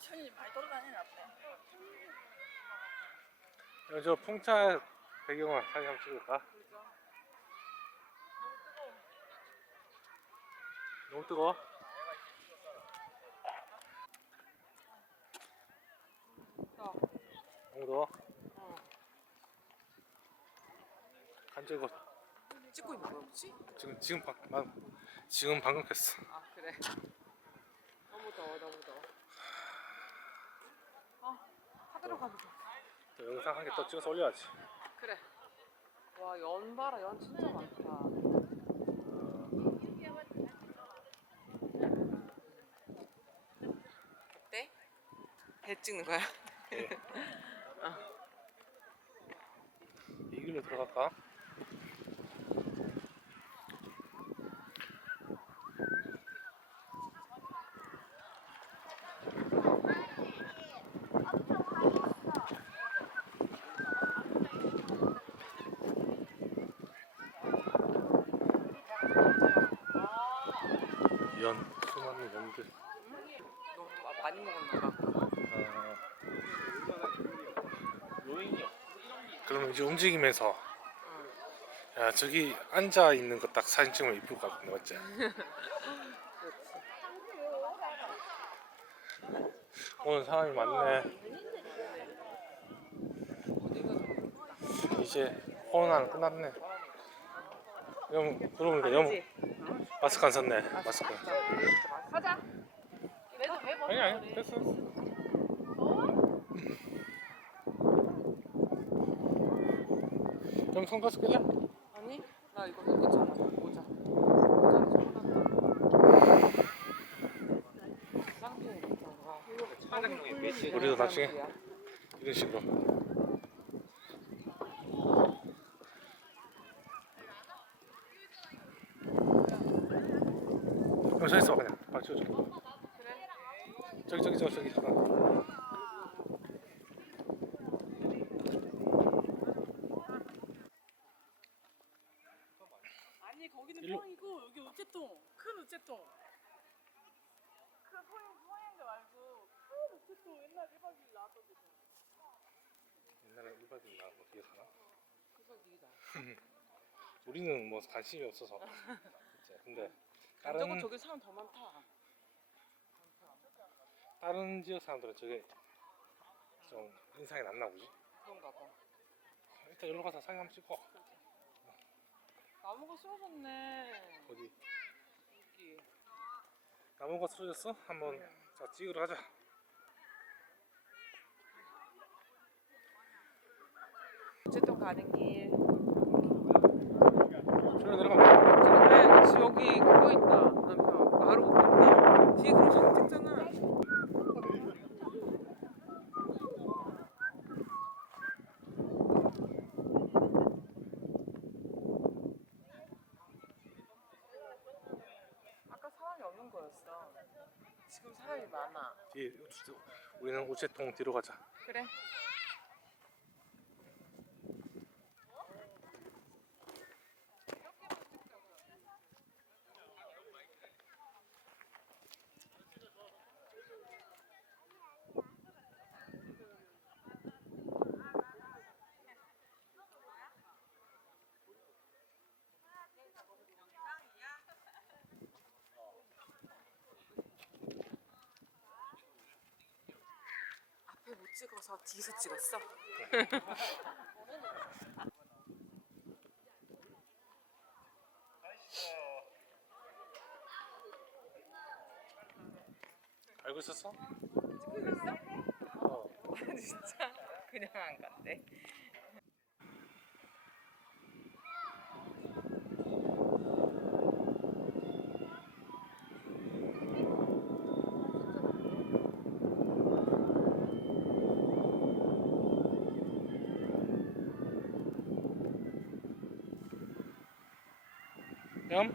천이 저 풍차 배경을 사진 한번 찍을까? 너무 뜨거워? 야, 너무 더워? 어. 간절고 찍고 있는 거야, 그치? 지금 지금 방, 난 지금 방금 켰어. 아, 그래. 너무 더워, 너무 더워. 아, 하드로 가도 돼. 또 영상 한 개 더 찍어서 올려야지. 그래. 와, 연 봐라, 연 진짜 많다. 어때? 배 찍는 거야? 예. 이 길로 들어갈까? 연 수많은. 너무 마- 많이 먹었나 봐. 어... 그러면 이제 움직이면서 응. 야 저기 앉아 있는 거 딱 사진 찍으면 이쁠 것 같은데 맞지? 오늘 사람이 많네. 이제 코로나는 끝났네. 영 그러니까 영 아니지? 마스크 안 썼네. 마스크. 가자. 그래도 배 아니 아니 됐어. 좀 손가락 끌래? 나 이거 괜찮아. 모자. 모자는 손났다. 쌍둥이 괜찮아. 우리도 나중에 이런 식으로. 그럼 서 있어 그냥. 발 치워줘. 그래. 저기 저기 저기 저기. 어. 아니 거기는 일로- 평이고 여기 우체통 그 소형 소형대 말고 큰 우체통 옛날 1박 2일 나왔던 데죠 옛날에 1박 2일 나고 뒤에 사나? 그거 니다. 우리는 뭐 관심이 없어서. 그치? 근데 다른 저기 사람 더 많다. 많다. 다른 지역 사람들은 저게 좀 인상이 났나 보지. 그런가 봐. 일단 여기로 가서 사진 한번 찍고 나무가 쓰러졌네. 어디. 나무가 쓰러졌어? 한번 자 찍으러 가자. 우체통 가는 길. 저기 내려가면 그래, 지금 여기 그거 있다. 남편 바로 있다. 뒤에 그럼 사진 찍잖아. 아까 사람이 없는 거였어. 지금 많아. 뒤에 우리는 우체통 뒤로 가자. 그래. 찍어서 뒤에서 찍었어. 알고 있었어? 찍고 있어? 어. 진짜 그냥 안 갔대. Ja?